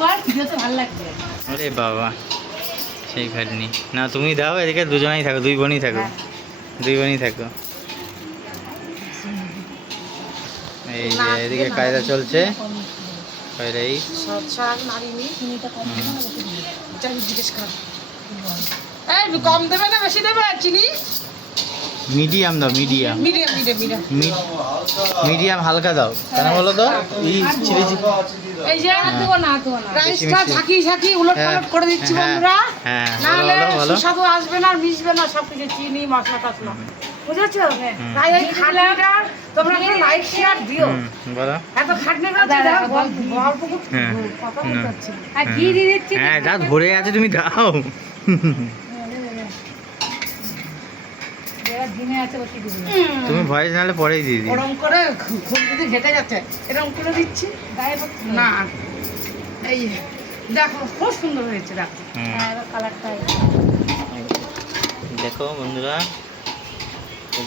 কর ভিডিওতে ভালো লাগবে। আরে বাবা সেই খাটনি। না তুমি দাও এদিকে দুজনেই থাকো দুই বোনই থাকো। দুই বোনই থাকো। এই যে এদিকে কায়দা চলছে। কম দেবে না বেশি দেবে চিনি? মিডিয়াম দাও মিডিয়াম। মিডিয়াম হালকা দাও। কেন বলো তো? এই চিলি এই যে আর দেবো না আর দেবো না। রাইসটা ঝাঁকি ঝাঁকি উলট পালট করে দিচ্ছি হ্যাঁ, হ্যাঁ বলো। তাই এই হ্যাঁ। হ্যাঁ যা ধরে আছে তুমি দাও। দিনে আছে বসে দিবি তুমি ভয়েস নাহলে পরেই দিয়ে দিই। ওরম করে খুব যদি ঘেটে যাচ্ছে এরকম করে দিচ্ছি গায়ে পড়ছে না। এই দেখো খুব সুন্দর হয়েছে দেখো। হ্যাঁ কালারটা দেখো বন্ধুরা খুব